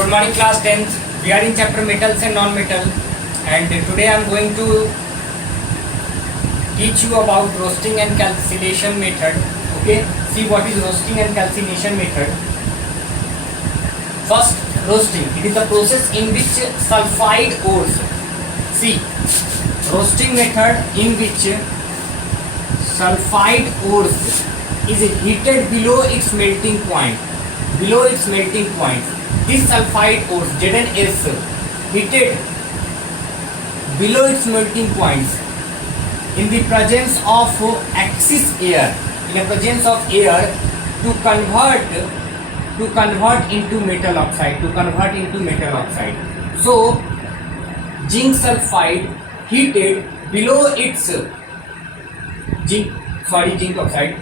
Good morning class 10th. We are in chapter metals and non-metal, and today I am going to teach you about roasting and calcination method. Okay, see what is roasting and calcination method. First, roasting. It is the process in which sulfide ores. See, roasting method in which sulfide ores is heated below its melting point. Below its melting point, this sulfide ores ZnS heated below its melting points in the presence of excess air. In the presence of air to convert into metal oxide. So zinc sulfide heated below its zinc sulfide.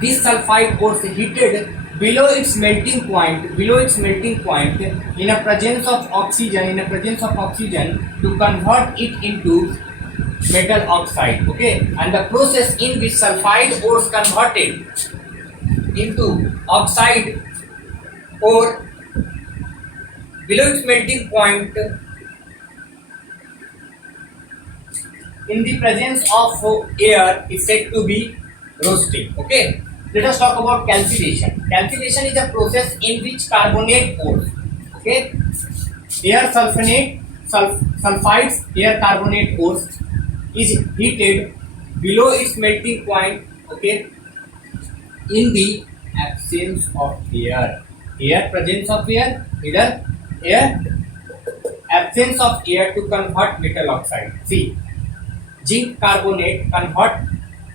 This sulfide ores heated below its melting point in a presence of oxygen to convert it into metal oxide. Okay, and the process in which sulfide ores converted into oxide ore below its melting point in the presence of air is said to be roasting. Okay, let us talk about calcination. Calcination is a process in which carbonate ores, okay, air sulfides, air carbonate ores is heated below its melting point, okay, in the absence of air. Presence of air, absence of air to convert metal oxide. See, zinc carbonate convert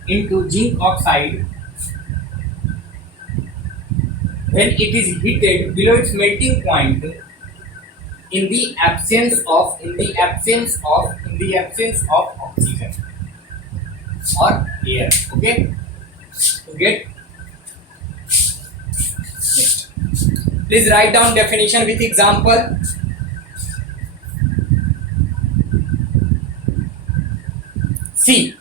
into zinc oxide when it is heated below its melting point in the absence of oxygen or air. Okay, to get next, please write down definition with example. See,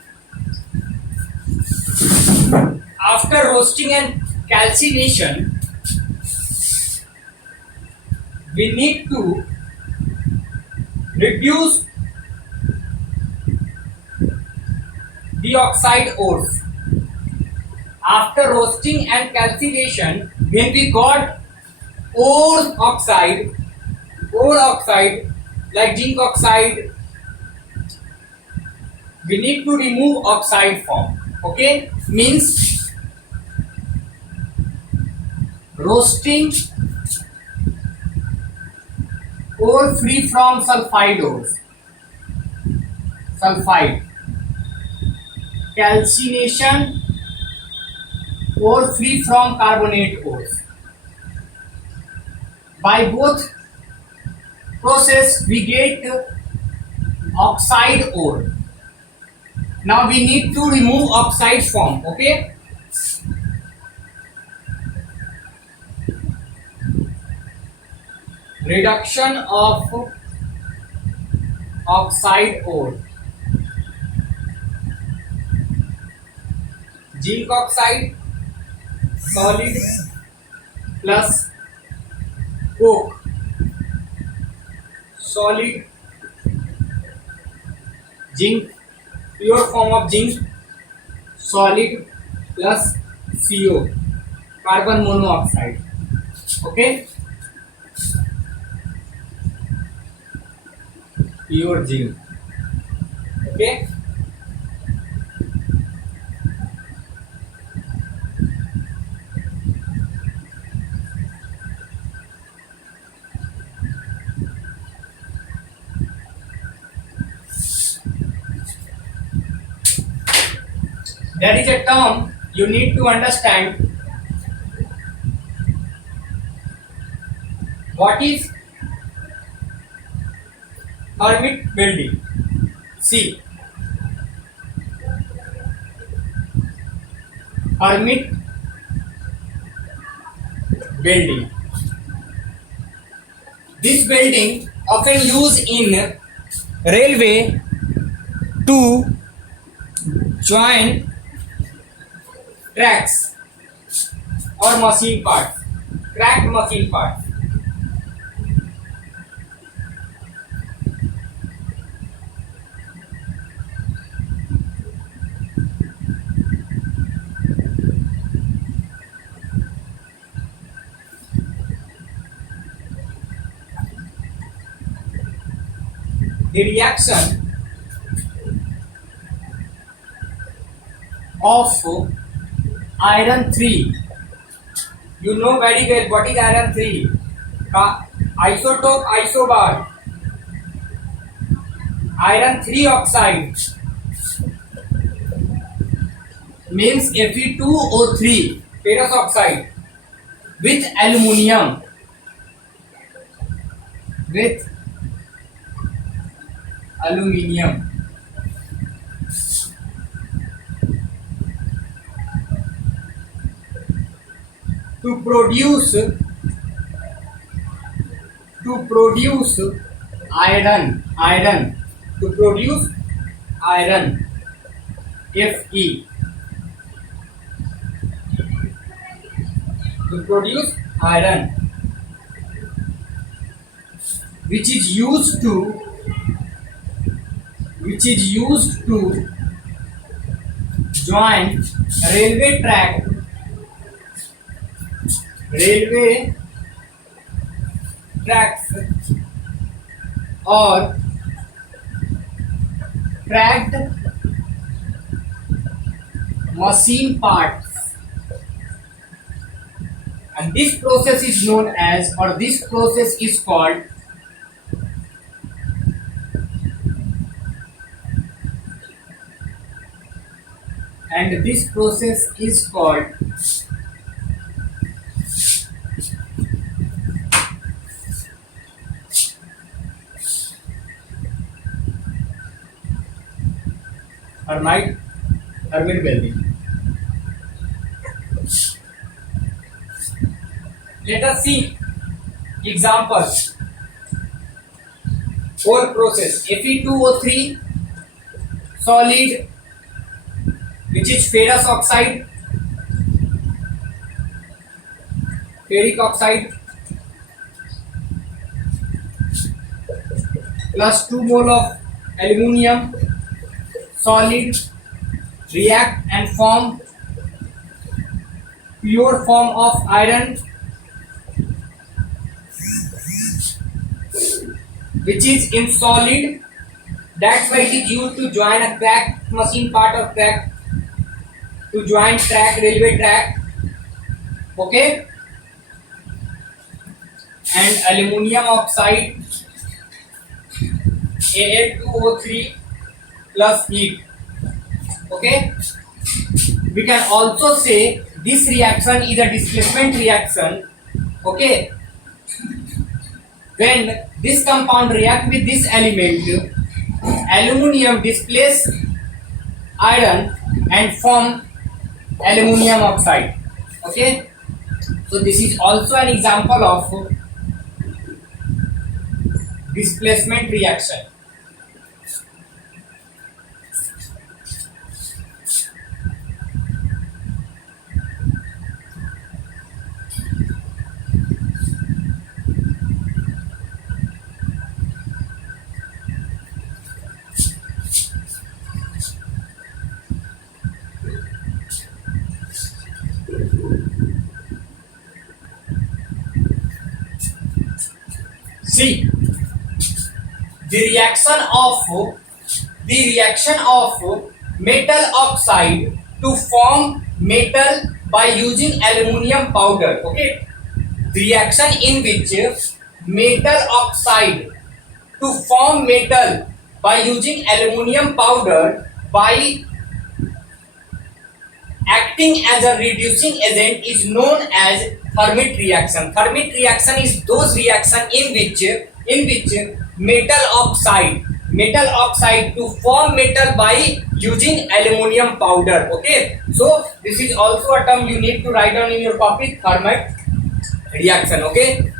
after roasting and calcination, we need to reduce the oxide ores. After roasting and calcination, when we got ore oxide like zinc oxide, we need to remove oxide form. Okay, means roasting ore free from sulfide ores, calcination ore free from carbonate ores. By both process we get oxide ore. Now we need to remove oxide form. Okay, reduction of oxide ore. Zinc oxide solid plus coke solid, zinc pure form of zinc solid plus CO carbon monoxide. Okay, pure zinc. Okay, that is a term you need to understand. What is hermit welding? See, hermit welding. This welding often used in railway to join tracks or machine parts. cracked machine parts. The reaction of iron 3, you know very well what is iron 3. Isotope isobar, iron 3 oxide means Fe2O3 ferrous oxide with aluminium, to produce iron to produce iron Fe, to produce iron, which is used to join railway tracks or cracked machine parts, and this process is known as, or this process is called, hermit welding. Let us see examples. Whole process: Fe2O3 solid, which is ferrous oxide, ferric oxide, plus 2 mole of aluminium, solid, react and form pure form of iron, which is in solid. That's why it is used to join a cracked machine part or to join railway track. Okay, and aluminium oxide, Al2O3 plus heat. Okay, we can also say this reaction is a displacement reaction. Okay, when this compound react with this element, aluminium displace iron and form aluminium oxide. Okay, so this is also an example of displacement reaction. See, the reaction of metal oxide to form metal by using aluminium powder. Okay, the reaction in which metal oxide to form metal by using aluminium powder by acting as a reducing agent is known as Hermite reaction. Hermite reaction is those reaction in which metal oxide to form metal by using aluminium powder. Okay, so this is also a term you need to write down in your copy, Hermite reaction. Okay,